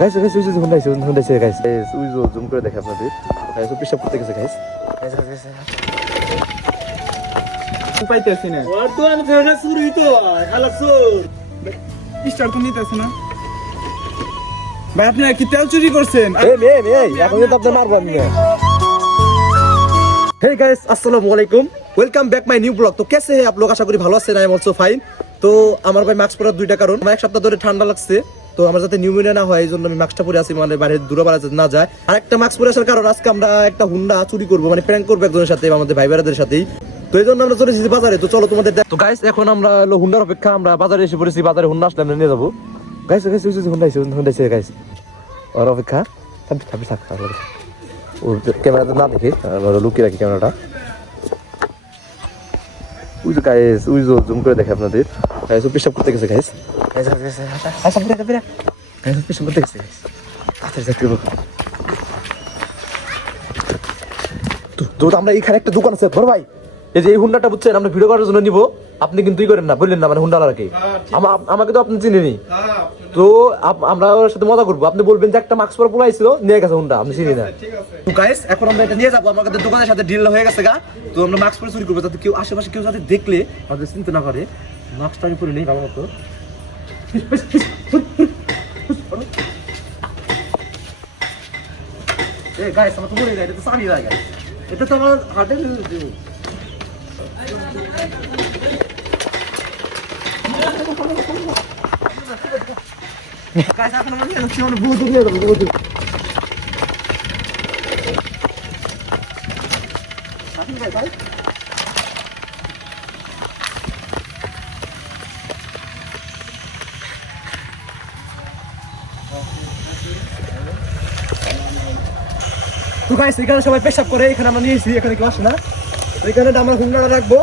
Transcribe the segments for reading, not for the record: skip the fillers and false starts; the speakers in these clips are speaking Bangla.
গাইস গাইস ওই যে হুন্ডা আছে গাইস ওই যে জুম করে দেখে আপনাদের গাইস ও পিশাব করতে গেছে গাইস পাইতেছি না ওর তো আমি ধরে শুরুই তো খালাস সুর স্টার্ট তো নিতেছ না ভাই আপনি কি তেল চুরি করছেন এই এখন তো আপনি মারবেন না हे गाइस अस्सलाम वालेकुम welcome back my new blog. तो कैसे हैं आप लोग? आशा करी ভালো আছেন। I am also fine. তো আমার ভাই মাস্ক পরার দুইটা কারণ, আমার এক সপ্তাহ ধরে ঠান্ডা লাগছে, তো আমার যাতে নিউমোনিয়া না হয় এইজন্য আমি মাস্কটা পরে আছি, মানে বাইরে দূরে বাড়াতে না যায়। আর একটা মাস্ক পরে আসার কারণ আজকে আমরা একটা হুন্ডা চুরি করব, মানে প্র্যাঙ্ক করব একজনের সাথে, আমাদের ভাই বেড়াদের সাথেই। তো এইজন্য আমরা চলে এসেছি বাজারে। তো চলো তোমাদের তো গাইস এখন আমরা হলো হুন্ডার অপেক্ষা, আমরা বাজারে এসে পড়েছি। বাজারে হুন্ডা আসলে আমরা নিয়ে যাবো। গাইস গাইস ওই যে হুন্ডা আছে গাইস, আর অপেক্ষা থাক ও ক্যামেরাতে না দেখে আমরা লুকিয়ে রাখি ক্যামেরাটা। ওই যে গাইস ওই যে জুম করে দেখে আপনাদের গাইস ও পেশাব করতে গেছে গাইস পেশাব করতে গেছে গাইস তো আমরা এখানে একটা দোকান আছে বড় ভাই, এই যে এই হুন্ডাটা বুঝছেন আমরা ভিডিও করার জন্য নিব, আপনি কিন্তু ই করেন না বললেন না, মানে হুন্ডালারকে আমাকে তো আপনি চিনেনি, তো আমরা ওর সাথে মজা করবো। আপনি বলবেন যে একটা মাস্ক পরে পড়াইছিল নিয়ে গেছে হুন্ডা, আপনি চিনি না। তো গাইস এখন আমরা এটা নিয়ে যাবো, আমাদের দোকানের সাথে ডিল হয়ে গেছে গা। তো আমরা মাস্ক পরে চুরি করবো, যাতে কেউ আশেপাশে কেউ যাতে দেখলে আমাদের চিন্তা না করে। মাস্কটা আমি পরে নেই ভালো মতো। গাইস আমার তো বলে যায়, এটা তো সারি যায়, এটা তো আমার হার্টের guys, এখন আমরা নিয়ে যাচ্ছি আমরা বহুত দূরে যাবো বহুত। আসুন ভাই তো গাইস এখানে সবাই পেশাব করে, এখানে আমরা নিয়েছি, এখানে কেউ আসে না। তো এখানে আমরা হুন্ডাটা রাখবো,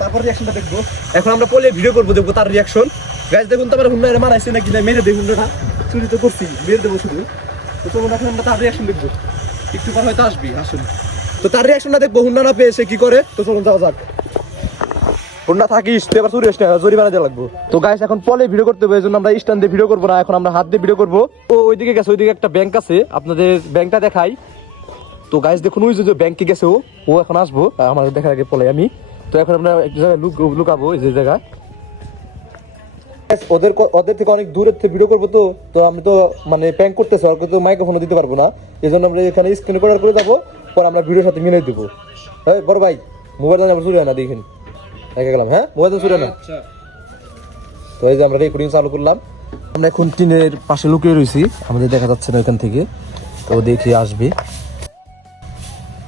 তারপর রিয়াকশনটা দেখবো। এখন আমরা পরে ভিডিও করবো, দেখবো তার রিয়াকশন। গাইস দেখুন তো আমার হুন্ডাটা মারাইছে নাকি না, মেরে দেয় হুন্ডাটা, চুরি তো করছি, মেরে দেবো শুধু। তো তখন এখন আমরা তার রিয়াকশন দেখবো, একটু পর হয়তো আসবি, আসুন। তো তার রিয়াকশনটা দেখবো, হুন্ডা না পেয়ে সে কি করে। তো চলুন যাওয়া যাক। হুন্ডা থাকিস তুই এবার চুরি আসতে জরিমানা দেওয়া লাগবো। তো গাইস এখন পরে ভিডিও করতে হবে, এই জন্য আমরা স্ট্যান্ড দিয়ে ভিডিও করবো না, এখন আমরা হাত দিয়ে ভিডিও করবো। তো ওইদিকে গেছে, ওইদিকে একটা ব্যাংক আছে, আপনাদের ব্যাংকটা দেখাই। তো গাইস দেখুন ওই যে ব্যাংকে গেছে ও এখন আসবো, আমাদের দেখার আগে পলাই আমি। তো এখন আমরা এক জায়গায় লুকাবো, এই যে জায়গায় ওদের থেকে অনেক দূরের থেকে ভিডিও করবো। তো আমি তো মানে প্র্যাঙ্ক করতেছি, আর তো মাইক্রোফোনও দিতে পারবো না, এই জন্য আমরা এখানে স্ক্রিন রেকর্ডার করে যাবো, পর আমরা ভিডিওর সাথে মিলিয়ে দেবো। হ্যাঁ বড় ভাই মোবাইল আবার চুরি হয় না, দেখেন দেখে গেলাম। হ্যাঁ মোবাইল চুরি হয় না। তো এই যে আমরা রেকর্ডিং চালু করলাম, আমরা এখন টিনের পাশে লুকিয়ে রয়েছি, আমাদের দেখা যাচ্ছে না এখান থেকে। তো দেখি আসবে,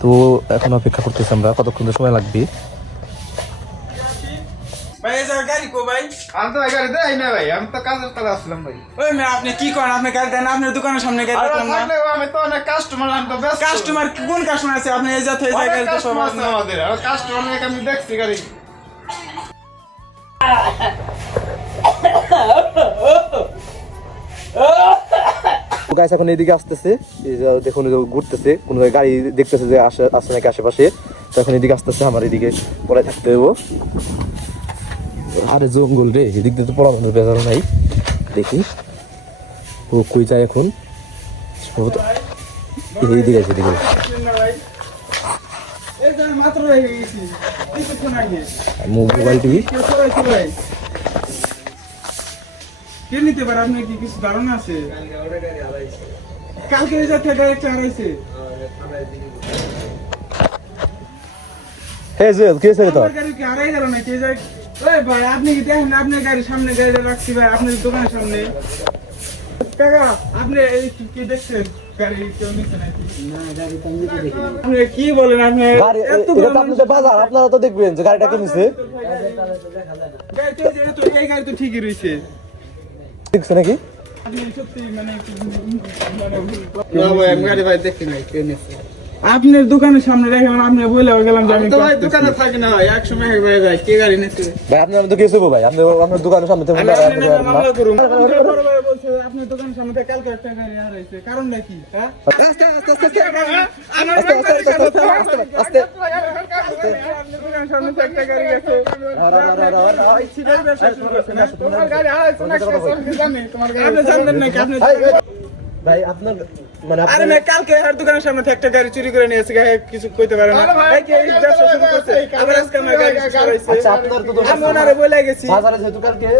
তো এখন অপেক্ষা করতেছি আমরা, কতক্ষণ সময় লাগবে। ভাই এই গাড়ি কো ভাই? আমি তো গাড়ি দেই না ভাই, আমি তো কাজের তালে আসলাম ভাই। ওই মে আপনি কি করেন? আপনি গাড়ি দেন, আপনার দোকানের সামনে গাড়ি রাখলাম না। আমি তো অনেক কাস্টমার, আমি তো ব্যস্ত। কাস্টমার কোন কাস্টমার আছে? আপনি এই জাতে এই জায়গায় তো সব আছে আমাদের। আর কাস্টমার নাকি আমি দেখছি গাড়ি। তো গাইস এখন এদিকে আসতেছে, এই যে দেখুন ঘুরতেছে, কোন গাড়ি দেখতেছে যে আসে নাকি আশেপাশে। তো এখন এদিকে আসতেছে, আমার এদিকে পড়ে থাকতে হইব। আরে জঙ্গল রে, এদিক দিয়ে তো পড়ানোর বেজার নাই। দেখি ও কই যায় এখন, এইদিকে আছে, এদিকে এই যে মাত্র হয়ে গেছি কিছুক্ষণ আগে মোবাইল টিভি কে নিতে পারে? আপনি কি কিছু ধারণা আছে? কালকে এই জায়গা ডাইরেক্ট হারাইছে। হে জুয়েল কি আছে রে তোর? আমার গাড়ি কি হারাই গেল নাকি? এই জায়গা ওই ভাই আপনি কি দেখেন না, আপনার গাড়ির সামনে গাড়িটা রাখছি ভাই, আপনার দোকানের সামনে। কাকা আপনি এই কি দেখছেন? গাড়ি কেউ নিচ্ছে নাকি? না গাড়ি তো আমি দেখিনি। আপনি কি বলেন? আপনি গাড়ি এটা তো আপনাদের বাজার, আপনারা তো দেখবেন যে গাড়িটা কে নিছে। গাড়ি তো এই গাড়ি তো ঠিকই রইছে। দেখছ নাকি? আপনি সত্যি মানে না ভাই আমি গাড়ি ভাই দেখি নাই, কে নিছে। আপনার দোকানের সামনে রেখে আপনি বলে গেলাম যে আমি তো ভাই দোকানে থাকি না ভাই, এক সময় ভাই ভাই কে গাড়ি নিছে? ভাই আপনি তো কেসে ভাই, আপনার দোকানের সামনে থেকে মামলা করুন। বলছে আপনার দোকানের সামনে থেকে কালকে একটা গাড়ি হারাইছে, কারণটা কি? হ্যাঁ? আস্তে আস্তে আস্তে আস্তে আমার আস্তে, আস্তে, আস্তে, আস্তে, আস্তে, আস্তে। আপনার দোকানের সামনে থেকে একটা গাড়ি গেছে। ভাই, ছিলেন ব্যবসা শুরু করছেন, হ্যাঁ? তোমার গাড়ি হারাইছে না, সে জানে তোমার গাড়ি। আপনি জানতেন নাকি? আপনি ভাই আপনার মানে আরে আপনার মেয়ে কালকে আর দোকানের সামনে থেকে একটা গাড়ি চুরি করে নিয়েছে, গায়ে কিছু কইতে পারে না। এই কি এই ব্যবসা শুরু করছে? আবার আজকে আমার গাড়ি হারাইছে। আচ্ছা আপনার তো দোকান আমি ওনারে বলে গেছি। বাজারে যেহেতু কালকে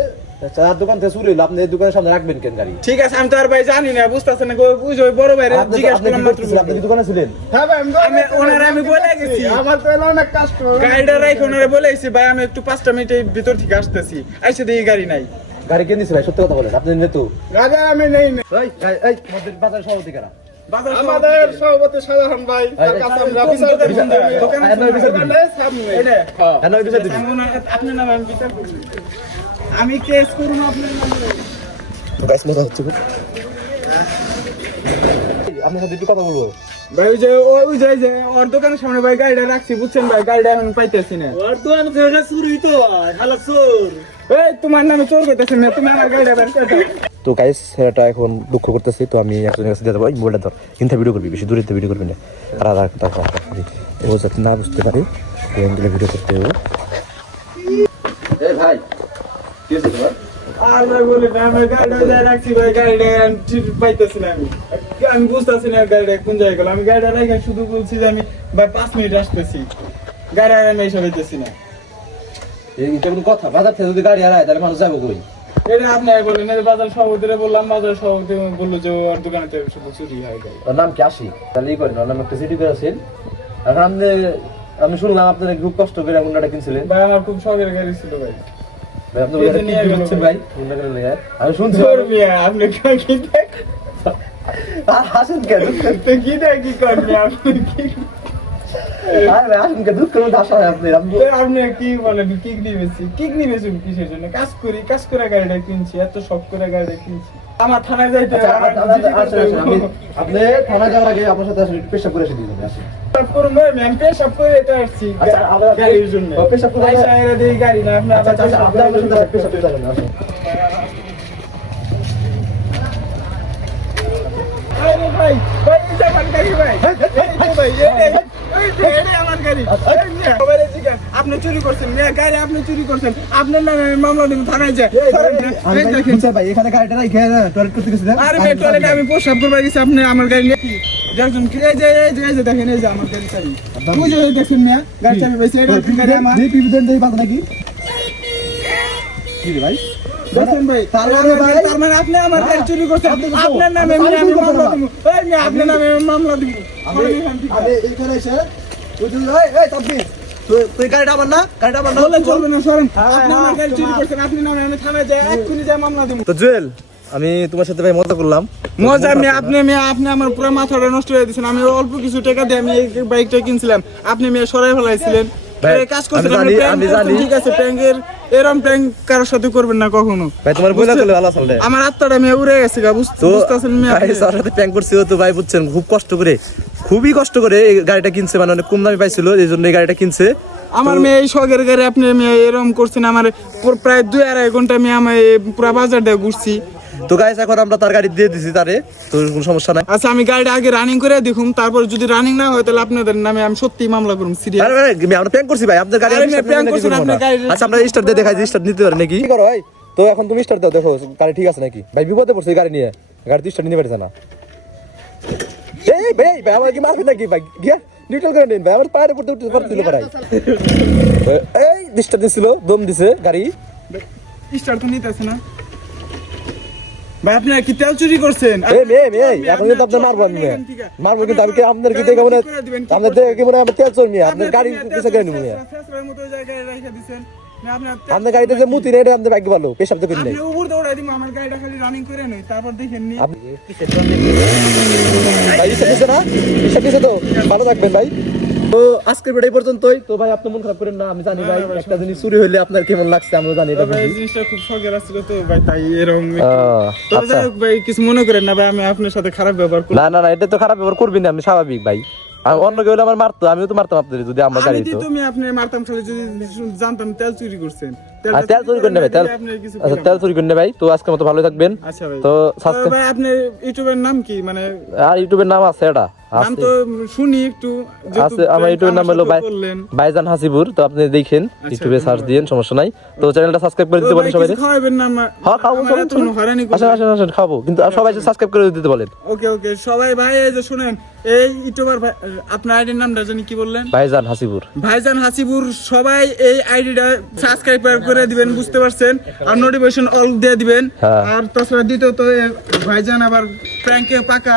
চার দোকান থেকে চুরি হলো, আপনি এই দোকানের সামনে রাখবেন কেন গাড়ি? ঠিক আছে, আমি তো আর ভাই জানি না, বুঝতেছেন না, বুঝো বড় ভাইরে আপনি জিজ্ঞেস আপনি কি করলাম মাত্র। করতেছিলেন? আপনি কি দোকানে ছিলেন? হ্যাঁ ভাই আমি ওনারে আমি বলে গেছি, আমার তো এলো অনেক কাস্টমার গাড়িটা রাখে ওনারে বলে গেছি, ভাই আমি একটু 5টা মিনিটের ভিতর থেকে আসতেছি, আইসে দেখি গাড়ি নাই। গাড়ি কে নিছে ভাই? সত্যি কথা বলেন, আপনি নেতু। রাজা আমি নেই নেই। এই এই আমাদের বাজার সভাপতি কারা? বাজার আমাদের সভাপতি সাধারণ ভাই তার কাছে আমরা বিচার করি। দোকানে সামনে হ্যাঁ কেন এই বিষয় দিবি? আপনার নামে আমি বিচার করব, আমি কেস করব আপনার নামে। তো গাইস মজা হচ্ছে খুব। আপনার সাথে একটু কথা বলবো। ভাই ওই যে ওর দোকানের সামনে ভাই গাড়িটা রাখছি, বুঝছেন ভাই, গাড়িটা এখন পাইতেছি না। ওর দোকান থেকে চুরি তো হালা চোর। এই তোমার নামে চোর কইতেছেন না, তুমি আমার গাড়িটা বের করে দাও। তো গাইস এটা এখন দুঃখ করতেছি, তো আমি একজনের কাছে দিয়ে দেবো। এই মোবাইলটা ধর, কিন্তু ভিডিও করবি, বেশি দূরে ভিডিও করবি না। আর আধার ও যাতে না বুঝতে পারে এই অ্যাঙ্গেলে ভিডিও করতে হবে। এই ভাই কি হয়েছে তোমার? আর ভাই বলে না, আমার গাড়িটা যায় রাখছি ভাই, গাড়িটা ঠিক পাইতেছি না, আমি বুঝতেছি না গাড়িটা কোন জায়গায় গেল। আমি গাড়িটা রেখে শুধু বলছি যে আমি ভাই 5 মিনিট আসতেছি, গাড়ি আর আমি এসে পাইতেছি না। এইটা কোনো কথা? বাজার থেকে যদি গাড়ি হারায় তাহলে মানুষ যাবো কই? এটা আপনি বলেন, বাজার সভাপতিরে বললাম, বাজার সভাপতি বললো যে ওর দোকানে থেকে শুধু চুরি হয় গাড়ি। ওর নাম কি আসি? তাহলে ই করেন, ওর নাম একটা সিটি করে আছেন। এখন আমি শুনলাম আপনারা খুব কষ্ট করে হুন্ডাটা কিনছিলেন। ভাই আমার খুব শখের গাড়ি ছিল ভাই। ভাই আপনি ওটা কি কিনছেন ভাই? হুন্ডা কেন লাগে? আমি শুনছি। চোর মিয়া, আপনি কি দেখ, হাসেন কেন? কি দেখ কি করবে আপনি কি? ভাই আসেন কেন? দুঃখ করে হাসা হয় আপনি। আপনি কি বলেন, কিক নিবেছি, কিক নিবেছি কিসের জন্য? কাজ করি, কাজ করে গাড়িটা কিনছি, এত শখ করে গাড়িটা কিনছি। আমার থানায় যাইতে হবে, আমার জিডি করতে হবে। আপনি থানা যাওয়ার আগে আপনার সাথে আসলে পেশাব করে এসে দিয়েছেন। আসেন পেশাব করুন ভাই, আমি পেশাব করে এটা আসছি আচ্ছা, আমরা- গাড়ির জন্য। পেশাব করে- আইসা এরা দেখি গাড়ি না, আপনি আবার আচ্ছা, পেশাব আপনি আমার সাথে করে- পেশাব করে যাবেন, আসেন। আরে ভাই, ভাই এটা আমার গাড়ি ভাই। এই তো ভাই, এই আমার গাড়ি। এই মিয়া, সবাইরে জিজ্ঞাসা, আপনি চুরি করছেন মিয়া, গাড়ি আপনি চুরি করছেন, আপনার নামে আমি মামলা দেব থানায় যায়। এই দেখেন। ভাই এখানে গাড়িটা রাখে টয়লেট করতে গেছিলেন। আরে ভাই, টয়লেটে আমি প্রস্রাব করবার গেছি, আপনি আমার গাড়ি নিয়ে দেখুন, এই যে দেখেন, এই যে আমার গাড়ি চাবি। বুঝে দেখছেন মিয়া, গাড়ি চাবি পাইছে, এটা গাড়ি আমার। নাকি কি রে ভাই? দেখছেন ভাই, তার মানে আপনি আমার গাড়ি চুরি করছেন, আপনি তো- আপনার নামে আপনি আমি চুরি মামলা করছেন দেব। এই মিয়া, আপনার নামে আমি মামলা দেব। আমি এইখানে এসে তুই গাড়িটা আমার না, গাড়িটা আমার না। বলে চলবে না, সরেন। আপনি আমার গাড়ি চুরি করছেন, আপনি নামে আমি থানায় যাই, এক্ষুনি যাই মামলা দেব। তো জুয়েল, আমি তোমার সাথে ভাই মজা করলাম। মজা আপনি আমার পুরো মাথাটা নষ্ট করে দিয়েছেন। আমি অল্প কিছু টাকা দিয়ে আমি এই বাইকটা কিনছিলাম, আপনি মেয়ে সরাই ফেলাইছিলেন। ভাই, এই কাজ করছেন, আমি আপনি জানি, prank আমি করছেন, জানি। ঠিক আছে, প্র্যাঙ্কের এরকম প্র্যাঙ্ক কারোর সাথে করবেন না কখনো। ভাই তোমার বইলা চলে ভালো আসলে। আমার আত্মাটা মেয়ে উড়ে গেছে গা, তো বুঝতেছেন মেয়ে ভাই তার সাথে প্র্যাঙ্ক করছি, তো ভাই বুঝছেন খুব কষ্ট করে, খুবই কষ্ট করে এই গাড়িটা কিনছে, মানে অনেক কম দামে পাইছিল, এই জন্য এই গাড়িটা কিনছে। আমার মেয়ে এই শখের গাড়ি আপনি মেয়ে এরকম করছেন, আমার প্রায় 2-2.5 ঘন্টা আমি আমার পুরো বাজার দিয়ে ঘুরছি। তো গাইস এখন আমরা তার গাড়ি দিয়ে দিছি তারে, তো কোনো সমস্যা নাই। আচ্ছা, আমি গাড়িটা আগে রানিং করে দেখুন, তারপর যদি রানিং না হয় তাহলে আপনাদের নামে আমি সত্যি মামলা করুন, সিরিয়াস। আরে ভাই, আমরা প্র্যাঙ্ক করছি ভাই, আপনার গাড়ি আরে আমি ভাই, prank করছেন, আপনার গাড়ি- আচ্ছা আমরা স্টার্ট দিয়ে দেখাই, স্টার্ট নিতে পারে নাকি? কি করো ভাই? তো এখন তুমি স্টার্ট দাও, দেখো গাড়ি ঠিক আছে নাকি। ভাই বিপদে পড়ছে গাড়ি নিয়ে, গাড়ি তো স্টার্ট নিতে পারছে না। এই ভাই ভাই আমার কি মারবে নাকি ভাই? গিয়া নিউট্রাল করে নিন ভাই, আমার পায়ের উপর উঠতে পারছিল ভাই। এই ডিস্টার্ব দিছিল, দম দিছে গাড়ি। স্টার্ট তো নিতেছে না ভাই, আপনি কি তেল চুরি করছেন? এই মেয়ে এখন কিন্তু আপনার মারবো আমি, মারবো কিন্তু আমি কি আপনার কি দেখে মনে আপনার দেখে কি মনে হয় আমার তেল চোর মিয়া, আপনার গাড়ি পিছিয়ে গাড়ি নিবো মিয়া। শেষবারের মতো জায়গায় রেখে দিছেন না, আপনার গাড়িতে যে মুতি নেই এটা আপনার ভাগ্য ভালো, পেশাব তো করি নাই। আপনি উপর দৌড়াই দিন, আমার গাড়িটা খালি রানিং করে নই, তারপর দেখেন নি। ভাই ইসা দিছে না, ইসা দিছে তো ভালো থাকবেন ভাই। তো আজকের ভিডিও এই পর্যন্তই। তো ভাই আপনি মন খারাপ করেন না, আমি জানি ভাই একটা জিনিস চুরি হইলে আপনার কেমন লাগছে আমরা জানি এটা। তবে এই জিনিসটা খুব শখের ছিল তো ভাই, তাই এরকম। তবে আচ্ছা যাই হোক ভাই, কিছু মনে করেন না ভাই, আমি আপনার সাথে খারাপ ব্যবহার করি। না না না, এটা তো খারাপ ব্যবহার করবি না, আমি স্বাভাবিক ভাই। আর অন্য কেউ হলে আমার মারতো, আমিও তো মারতাম আপনাদের যদি আমার গাড়ি তো। তুমি আপনি মারতাম খালি যদি জানতাম তেল চুরি করছেন। আর তেল চুরি করেন না ভাই, তেল আচ্ছা তেল চুরি করেন না ভাই। তো আজকের মতো ভালো থাকবেন। আচ্ছা ভাই। তো তো ভাই আপনার ইউটিউবের নাম কি? মানে আর ইউটিউবের নাম আছে এটা নাম তো শুনি একটু। আছে আমার ইউটিউবের নাম হলো ভাইজান হাসিপুর। তো আপনি দেখেন ইউটিউবে সার্চ দিয়েন, সমস্যা নাই। তো চ্যানেলটা সাবস্ক্রাইব করে দিতে বলেন সবাই। খাওয়াবেন না? হ্যাঁ খাবো, আসেন খাবো, কিন্তু সবাই সাবস্ক্রাইব করে দিতে বলেন। ওকে ওকে সবাই ভাই এই যে শুনেন, এই ইউটিউবার আপনার আইডির নামটা জানি কি বললেন? ভাইজান হাসিপুর। ভাইজান হাসিপুর। সবাই এই আইডিটা সাবস্ক্রাইব করে দিবেন, বুঝতে পারছেন? আর নোটিফিকেশন অল দিয়ে দিবেন। আর তাছাড়া দ্বিতীয়ত ভাইজান আবার প্র্যাঙ্কে পাকা।